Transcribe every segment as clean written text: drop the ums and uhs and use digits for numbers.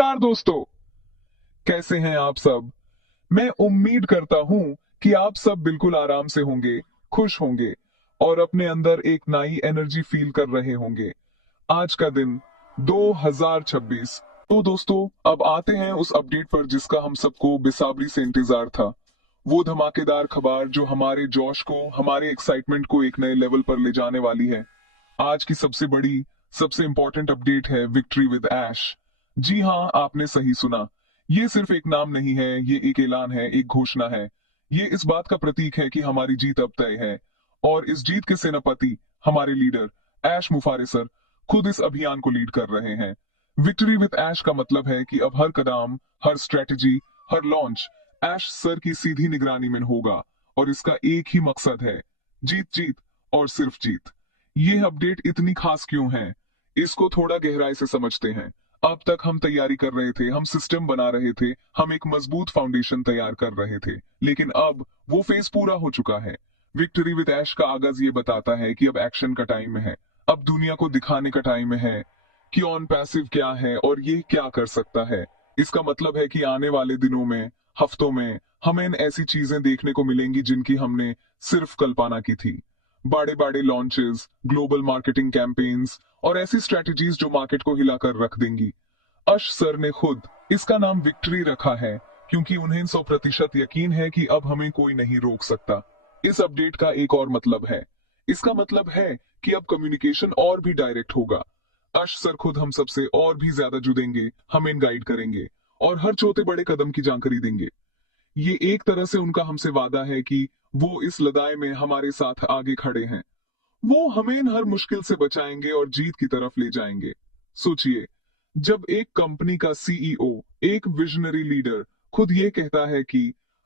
नमस्कार दोस्तों, कैसे हैं आप सब। मैं उम्मीद करता हूं कि आप सब बिल्कुल आराम से होंगे, खुश होंगे और अपने अंदर एक नई एनर्जी फील कर रहे होंगे। आज का दिन 2026। तो दोस्तों, अब आते हैं उस अपडेट पर जिसका हम सबको बेसब्री से इंतजार था। वो धमाकेदार खबर जो हमारे जोश को, हमारे एक्साइटमेंट को एक नए लेवल पर ले जाने वाली है। आज की सबसे बड़ी, सबसे इंपॉर्टेंट अपडेट है विक्ट्री विद ऐश। जी हाँ, आपने सही सुना। ये सिर्फ एक नाम नहीं है, ये एक ऐलान है, एक घोषणा है। ये इस बात का प्रतीक है कि हमारी जीत अब तय है और इस जीत के सेनापति, हमारे लीडर ऐश मुफारे सर खुद इस अभियान को लीड कर रहे हैं। विक्ट्री विद ऐश का मतलब है कि अब हर कदम, हर स्ट्रेटजी, हर लॉन्च ऐश सर की सीधी निगरानी में होगा और इसका एक ही मकसद है, जीत, जीत और सिर्फ जीत। ये अपडेट इतनी खास क्यों है, इसको थोड़ा गहराई से समझते हैं। अब तक हम तैयारी कर रहे थे, हम सिस्टम बना रहे थे, हम एक मजबूत फाउंडेशन तैयार कर रहे थे, लेकिन अब वो फेज पूरा हो चुका है। विक्ट्री विद ऐश का आगाज ये बताता है कि अब एक्शन का टाइम है। अब दुनिया को दिखाने का टाइम है कि ऑन पैसिव क्या है और ये क्या कर सकता है। इसका मतलब है कि आने वाले दिनों में, हफ्तों में हमें ऐसी चीजें देखने को मिलेंगी जिनकी हमने सिर्फ कल्पना की थी। बड़े बड़े लॉन्चेस, ग्लोबल मार्केटिंग कैंपेन्स और ऐसी स्ट्रेटजीज जो मार्केट को हिलाकर रख देंगी। अश सर ने खुद इसका नाम विक्ट्री रखा है क्योंकि उन्हें 100% यकीन है कि अब हमें कोई नहीं रोक सकता। इस अपडेट का एक और मतलब है, इसका मतलब है कि अब कम्युनिकेशन और भी डायरेक्ट होगा। अश सर खुद हम सबसे और भी ज्यादा जुड़ेंगे, हमें गाइड करेंगे और हर छोटे बड़े कदम की जानकारी देंगे। ये एक तरह से उनका हमसे वादा है कि वो इस लड़ाई में हमारे साथ आगे खड़े हैं। वो हमें हर मुश्किल से बचाएंगे और जीत की तरफ ले जाएंगे। सोचिए, जब एक कंपनी का सीईओ, एक विजनरी लीडर खुद ये कहता है कि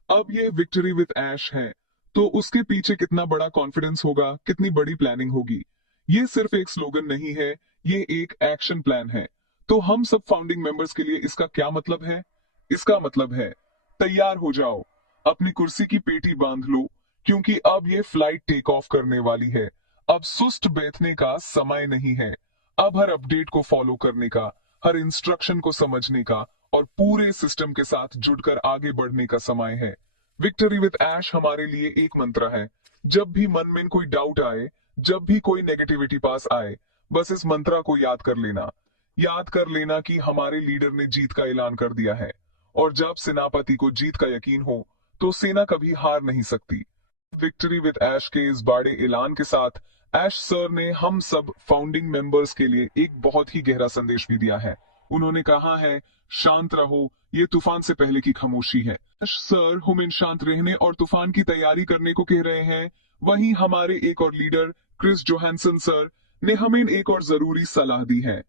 अब ये विक्ट्री विद ऐश है, तो उसके पीछे कितना बड़ा कॉन्फिडेंस होगा, कितनी बड़ी प्लानिंग होगी। ये सिर्फ एक स्लोगन नहीं है, ये एक एक्शन प्लान है। तो हम सब फाउंडिंग मेंबर्स के लिए इसका क्या मतलब है? इसका मतलब है, तैयार हो जाओ, अपनी कुर्सी की पेटी बांध लो, क्योंकि अब ये फ्लाइट टेक ऑफ करने वाली है। अब सुस्त बैठने का समय नहीं है। अब हर अपडेट को फॉलो करने का, हर इंस्ट्रक्शन को समझने का और पूरे सिस्टम के साथ जुड़कर आगे बढ़ने का समय है। विक्ट्री विद ऐश हमारे लिए एक मंत्र है। जब भी मन में कोई डाउट आए, जब भी कोई नेगेटिविटी पास आए, बस इस मंत्र को याद कर लेना। याद कर लेना कि हमारे लीडर ने जीत का ऐलान कर दिया है और जब सेनापति को जीत का यकीन हो तो सेना कभी हार नहीं सकती। विक्ट्री विद ऐश के इस बड़े ऐलान के साथ ऐश सर ने हम सब फाउंडिंग मेंबर्स के लिए एक बहुत ही गहरा संदेश भी दिया है। उन्होंने कहा है, शांत रहो, ये तूफान से पहले की खामोशी है। ऐश सर हमें शांत रहने और तूफान की तैयारी करने को कह रहे हैं। वहीं हमारे एक और लीडर क्रिस जोहानसन सर ने हमें एक और जरूरी सलाह दी है।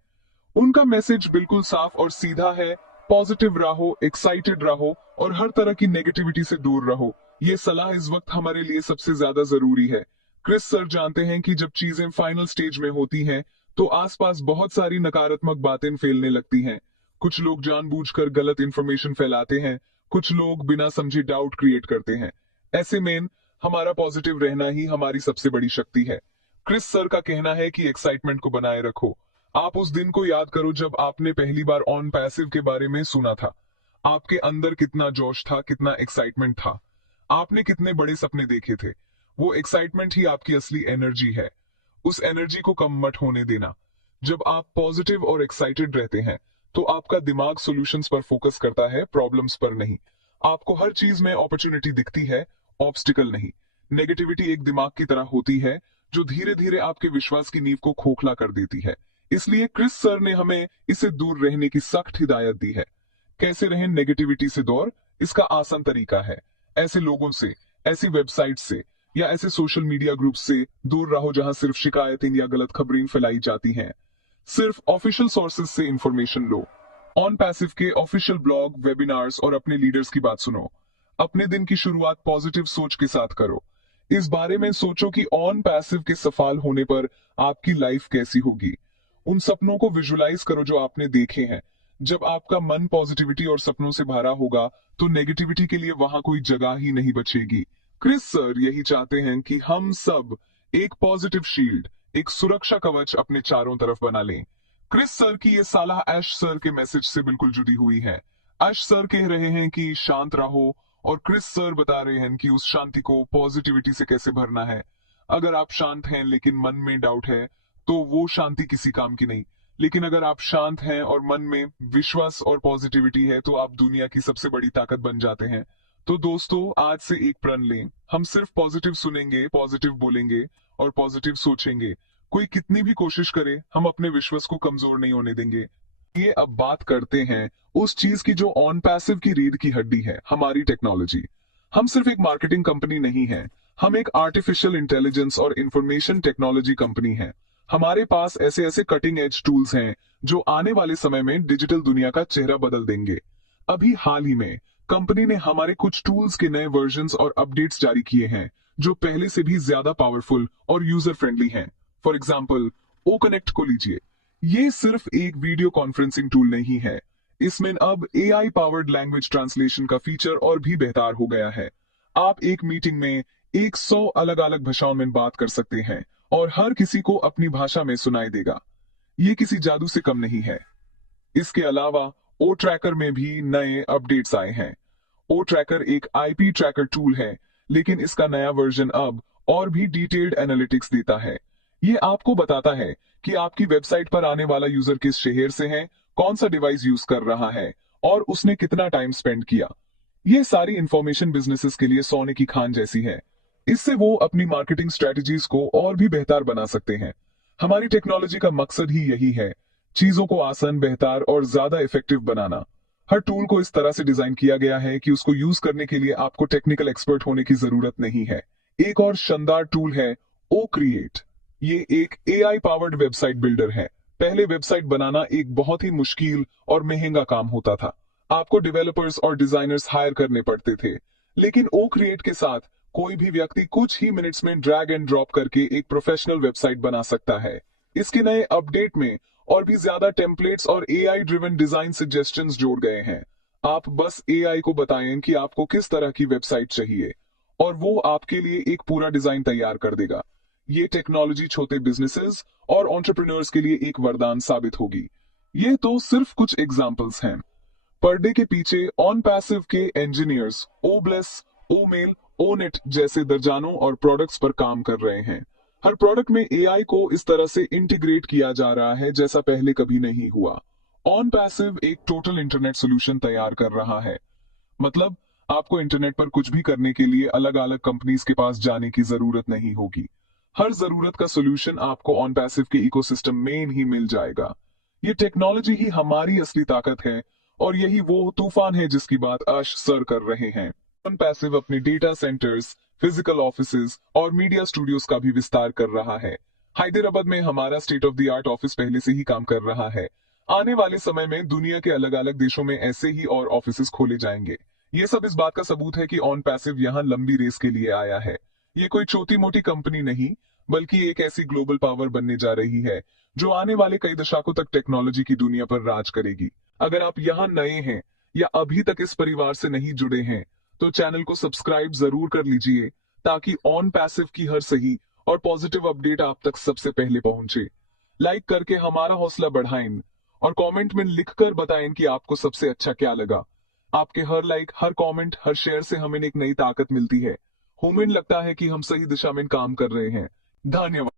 उनका मैसेज बिल्कुल साफ और सीधा है, पॉजिटिव रहो, एक्साइटेड रहो और हर तरह की नेगेटिविटी से दूर रहो। ये सलाह इस वक्त हमारे लिए सबसे ज्यादा जरूरी है। क्रिस सर जानते हैं कि जब चीजें फाइनल स्टेज में होती हैं, तो आसपास बहुत सारी नकारात्मक बातें फैलने लगती हैं। कुछ लोग जानबूझकर गलत इंफॉर्मेशन फैलाते हैं, कुछ लोग बिना समझे डाउट क्रिएट करते हैं। ऐसे में हमारा पॉजिटिव रहना ही हमारी सबसे बड़ी शक्ति है। क्रिस सर का कहना है कि एक्साइटमेंट को बनाए रखो। आप उस दिन को याद करो जब आपने पहली बार ऑन पैसिव के बारे में सुना था। आपके अंदर कितना जोश था, कितना एक्साइटमेंट था, आपने कितने बड़े सपने देखे थे। वो एक्साइटमेंट ही आपकी असली एनर्जी है। उस एनर्जी को कम मत होने देना। जब आप पॉजिटिव और एक्साइटेड रहते हैं तो आपका दिमाग सॉल्यूशंस पर फोकस करता है, प्रॉब्लम्स पर नहीं। आपको हर चीज में अपॉर्चुनिटी दिखती है, ऑब्स्टिकल नहीं। नेगेटिविटी एक दिमाग की तरह होती है जो धीरे धीरे आपके विश्वास की नींव को खोखला कर देती है। इसलिए क्रिस सर ने हमें इससे दूर रहने की सख्त हिदायत दी है। कैसे रहें नेगेटिविटी से दूर? इसका आसान तरीका है, ऐसे लोगों से, ऐसी वेबसाइट से या ऐसे सोशल मीडिया ग्रुप से दूर रहो जहां सिर्फ शिकायतें या गलत खबरें फैलाई जाती हैं। सिर्फ ऑफिशियल सोर्सेज से इंफॉर्मेशन लो। ऑन पैसिव के ऑफिशियल ब्लॉग, वेबिनार्स और अपने लीडर्स की बात सुनो। अपने दिन की शुरुआत पॉजिटिव सोच के साथ करो। इस बारे में सोचो कि ऑन पैसिव के सफल होने पर आपकी लाइफ कैसी होगी। उन सपनों को विजुलाइज करो जो आपने देखे हैं। जब आपका मन पॉजिटिविटी और सपनों से भरा होगा तो नेगेटिविटी के लिए वहां कोई जगह ही नहीं बचेगी। क्रिस सर यही चाहते हैं कि हम सब एक पॉजिटिव शील्ड, एक सुरक्षा कवच अपने चारों तरफ बना लें। क्रिस सर की ये सलाह ऐश सर के मैसेज से बिल्कुल जुड़ी हुई है। ऐश सर कह रहे हैं कि शांत रहो, और क्रिस सर बता रहे हैं कि उस शांति को पॉजिटिविटी से कैसे भरना है। अगर आप शांत हैं लेकिन मन में डाउट है, तो वो शांति किसी काम की नहीं। लेकिन अगर आप शांत हैं और मन में विश्वास और पॉजिटिविटी है, तो आप दुनिया की सबसे बड़ी ताकत बन जाते हैं। तो दोस्तों, आज से एक प्रण लें। हम सिर्फ पॉजिटिव सुनेंगे, पॉजिटिव बोलेंगे और पॉजिटिव सोचेंगे। कोई कितनी भी कोशिश करे, हम अपने विश्वास को कमजोर नहीं होने देंगे। ये अब बात करते हैं उस चीज की जो ऑन पैसिव की रीढ़ की हड्डी है, हमारी टेक्नोलॉजी। हम सिर्फ एक मार्केटिंग कंपनी नहीं है, हम एक आर्टिफिशियल इंटेलिजेंस और इंफॉर्मेशन टेक्नोलॉजी कंपनी है। हमारे पास ऐसे ऐसे कटिंग एज टूल्स हैं जो आने वाले समय में डिजिटल दुनिया का चेहरा बदल देंगे। अभी हाल ही में कंपनी ने हमारे कुछ टूल्स के नए वर्जन्स और अपडेट्स जारी किए हैं, जो पहले से भी ज्यादा पावरफुल और यूजर फ्रेंडली हैं। फॉर एग्जाम्पल, ओ कनेक्ट को लीजिए। ये सिर्फ एक वीडियो कॉन्फ्रेंसिंग टूल नहीं है, इसमें अब एआई पावर्ड लैंग्वेज ट्रांसलेशन का फीचर और भी बेहतर हो गया है। आप एक मीटिंग में 100 अलग अलग भाषाओं में बात कर सकते हैं और हर किसी को अपनी भाषा में सुनाई देगा। ये किसी जादू से कम नहीं है। इसके अलावा ओ ट्रैकर में भी नए अपडेट्स आए हैं। ओ ट्रैकर एक आईपी ट्रैकर टूल है, लेकिन इसका नया वर्जन अब और भी डिटेल्ड एनालिटिक्स देता है। ये आपको बताता है कि आपकी वेबसाइट पर आने वाला यूजर किस शहर से है, कौन सा डिवाइस यूज कर रहा है और उसने कितना टाइम स्पेंड किया। ये सारी इंफॉर्मेशन बिजनेसेस के लिए सोने की खान जैसी है। इससे वो अपनी मार्केटिंग स्ट्रेटजीज को और भी बेहतर बना सकते हैं। हमारी टेक्नोलॉजी का मकसद ही यही है, चीजों को आसान, बेहतर और ज्यादा इफेक्टिव बनाना। हर टूल को इस तरह से डिजाइन किया गया है कि उसको यूज करने के लिए आपको टेक्निकल एक्सपर्ट होने की जरूरत नहीं है। एक और शानदार टूल है ओ क्रिएट। ये एक एआई पावर्ड वेबसाइट बिल्डर है। पहले वेबसाइट बनाना एक बहुत ही मुश्किल और महंगा काम होता था। आपको डेवलपर्स और डिजाइनर्स हायर करने पड़ते थे। लेकिन ओ क्रिएट के साथ कोई भी व्यक्ति कुछ ही मिनट्स में ड्रैग एंड ड्रॉप करके एक प्रोफेशनल वेबसाइट बना सकता है। इसके नए अपडेट में और भी ज्यादा टेम्पलेट्स और एआई ड्रिवन डिजाइन सजेशंस जोड़ गए हैं। आप बस एआई को बताएं कि आपको किस तरह की वेबसाइट चाहिए और वो आपके लिए एक पूरा डिजाइन तैयार कर देगा। ये टेक्नोलॉजी छोटे बिजनेसेस और एंटरप्रेन्योर्स के लिए एक वरदान साबित होगी। ये तो सिर्फ कुछ एग्जांपल्स हैं। पर्दे के पीछे ऑन पैसिव के इंजीनियर्स ओ ब्लेस, ओ मेल, ओ नेट जैसे दर्जनों और प्रोडक्ट्स पर काम कर रहे हैं। हर प्रोडक्ट में एआई को इस तरह से इंटीग्रेट किया जा रहा है जैसा पहले कभी नहीं हुआ। ऑन पैसिव एक टोटल इंटरनेट सोल्यूशन तैयार कर रहा है। मतलब, आपको इंटरनेट पर कुछ भी करने के लिए अलग अलग कंपनीज के पास जाने की जरूरत नहीं होगी। हर जरूरत का सोल्यूशन आपको ऑन पैसिव के इकोसिस्टम में ही मिल जाएगा। ये टेक्नोलॉजी ही हमारी असली ताकत है, और यही वो तूफान है जिसकी बात आश सर कर रहे हैं। ऑन पैसिव अपने डेटा सेंटर्स, फिजिकल ऑफिसेज और मीडिया स्टूडियोज का भी विस्तार कर रहा है। हैदराबाद में हमारा state of the art office पहले से ही काम कर रहा है। आने वाले समय में दुनिया के अलग अलग देशों में ऐसे ही और ऑफिसेज खोले जाएंगे। ये सब इस बात का सबूत है कि ऑन पैसिव यहाँ लंबी रेस के लिए आया है। ये कोई छोटी मोटी कंपनी नहीं, बल्कि एक ऐसी ग्लोबल पावर बनने जा रही है जो आने वाले कई दशकों तक टेक्नोलॉजी की दुनिया पर राज करेगी। अगर आप यहाँ नए हैं या अभी तक इस परिवार से नहीं जुड़े हैं, तो चैनल को सब्सक्राइब जरूर कर लीजिए, ताकि ऑन पैसिव की हर सही और पॉजिटिव अपडेट आप तक सबसे पहले पहुंचे। लाइक करके हमारा हौसला बढ़ाएं और कमेंट में लिखकर बताएं कि आपको सबसे अच्छा क्या लगा। आपके हर लाइक, हर कमेंट, हर शेयर से हमें एक नई ताकत मिलती है। हमें लगता है कि हम सही दिशा में काम कर रहे हैं। धन्यवाद।